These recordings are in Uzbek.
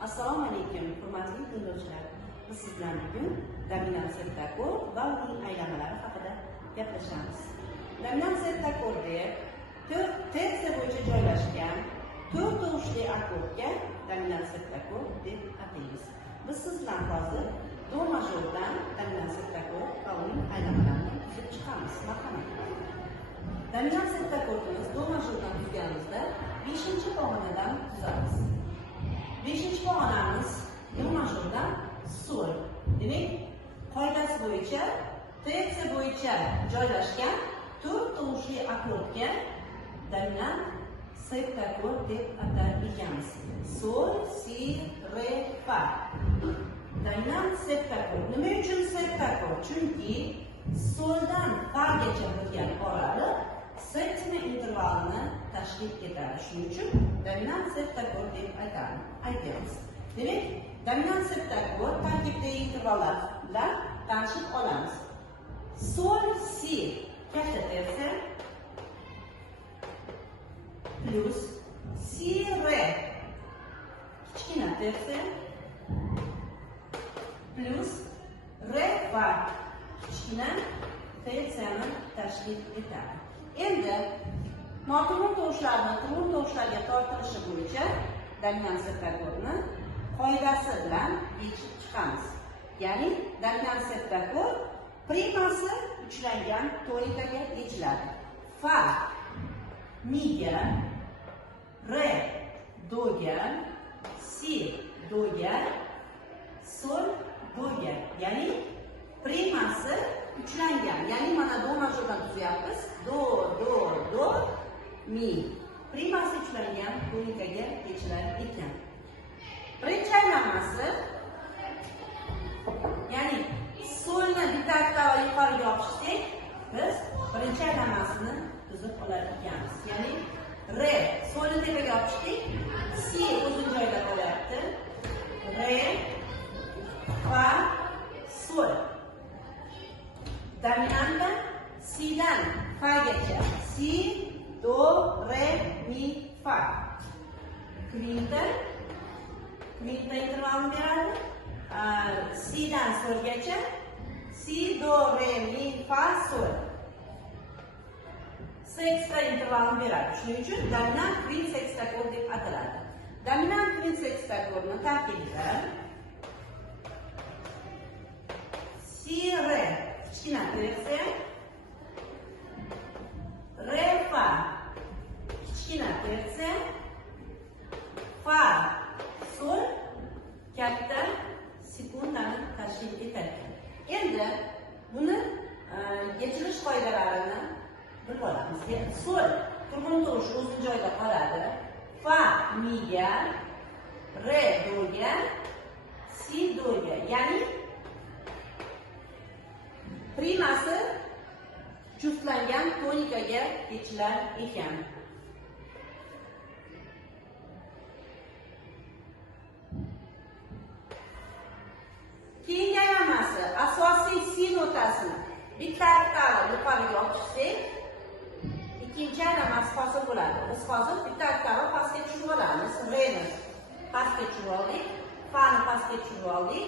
Assalomu alaykum, hurmatli tinglovchilar. Biz sizlar bugun dominant septakord va uning aylanmalari haqida gaplashamiz. Dominant septakord deb tersiya bo'yicha joylashgan 4 tovushli akkordga dominant septakord deb ataymiz. Biz sizlar hozir do majordan dominant septakord va uning aylanmalarini tuzib chiqamiz. Marhamat. Dominant septakordimiz do majordan tuzganimizda 5-pog'onadan tuzamiz. 5-pog'onamiz do majordan sol. Demak, qoidasi bo'yicha tersiya bo'yicha joylashgan 4 tovushli akkordga dominant septakord deb atar ekanmiz. Sol, si, re, fa. Dominant septakord. Nima uchun septakord? Chunki soldan fagacha bo'lgan oraliq septima intervalini tashkil etadi. Shuning uchun dominant septakord deb aytamiz. Demak, dominant septakord tarkibidagi intervallar bilan tanishib olamiz. Sol, si katta tersiya plus si, re kichkina tersiya plus re, fa kichkina tersiyani tashkil etadi. Endi noturun tovushlarni turun tovushlarga tortilishi bo'yicha dominant septakordni qoidasi bilan yechib chiqamiz. Ya'ni dominant septakord primasi uchlangan tonikaga yechiladi. Fa miga, re doga, si doga, sol doga. Ya'ni primasi uchlangan. Ya'ni mana do majordan tuzyapmiz. Do, mi. Primasi uchlangan tonikaga yechilar ekan. Birinchi aylanmasi, ya'ni solni bitta yuqoriga olishsak, biz birinchi aylanmasini tuzib olar ekanmiz. Ya'ni re solni tepaga olishsak, si o'zini joyida qolyapti. Re, fa, sol. Dominanta sidan fagacha. Si, do, re, mi, fa. Kvinta intervalni beradi. Sidan solgacha. Si, do, re, mi, fa, sol. Sexta intervalni beradi. Shuning uchun dominant kvint sextakord deb ataladi. Dominant kvint sextakordni tarkibida si, re kichkina tersiya, re, fa kichkina tersiya, fa, sol katta sekundani tashkil etadi. Endi buni yechilish qoidalarini bilib olamiz. Sol turg'un tovush o'z joyida qoladi. Fa miga, re doga, si doga. Ya'ni primasi juftlangan tonikaga yechilar ekan. Keyingi aylanmasi asosiy si notasini bitta oktava yuqoriga olishsak, ikkinchi aylanmasi hosil bo'ladi. Biz hozir bitta oktava pastga tushirib olamiz. Re'ni pastga tushirib oldik, fa'ni pastga tushirib oldik.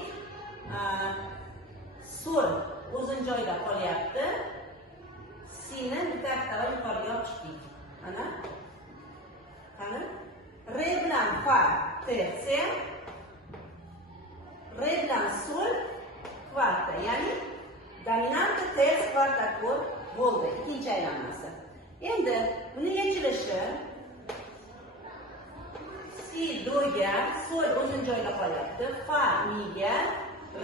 Sol o'zini joyida qolyapti. Si'ni bitta oktava yuqoriga olib chiqdik. Mana. Qani? Re bilan fa tersiya, re bilan sol kvarta. Ya'ni dominanta ters kvartakord bo'ldi. Ikkinchi aylanmasi. Endi buni yechilishi si doga, sol o'zini joyida qolyapti. Fa miga,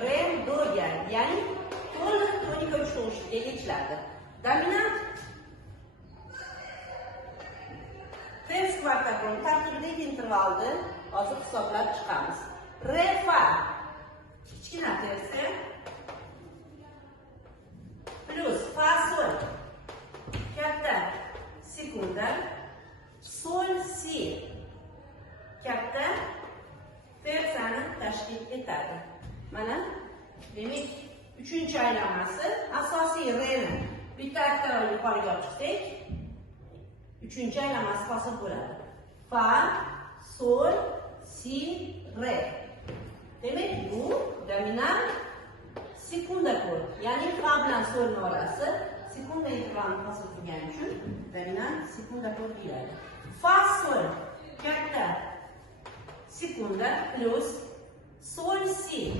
re doga. Ya'ni to'liq tonika uchtovushiga yechiladi. Dominant ters kvartakord tarkibidagi intervalni hozir hisoblab chiqamiz. Re, fa kichkina tersiya plus fa, sol katta sekunda, sol, si katta tersiyani tashkil etadi. Mana demak, uchinchi aylanmasi asosiy re'ni bitta oktava yuqoriga olib chiqsak, uchinchi aylanmasi hosil bo'ladi. Fa, sol, si, re. Demek bu dominant sekunda kod. Yani fa bilan solni orasi sekunda intervalni hosil qilgani uchun dominant sekunda kod deyiladi. Fa sol katta sekunda plus sol si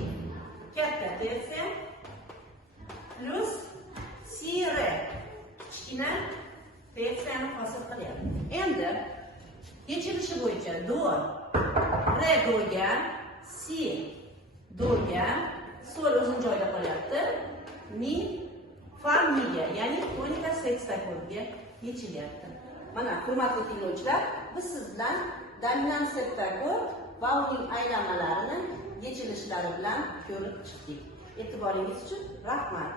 katta tersiya plus si re kichkina tersiyani hosil qilyapti. Endi yechilishi bo'yicha do re do'ga, si do'ga, sol o'zini joyida qolyapti. Mi fa miga, ya'ni tonika sekstakorga yechilyapti. Mana hurmatli tinglovchilar, biz siz bilan dominant septakor va uning aylanmalarini yechilishlari bilan ko'rib chiqdik. E'tiboringiz uchun rahmat.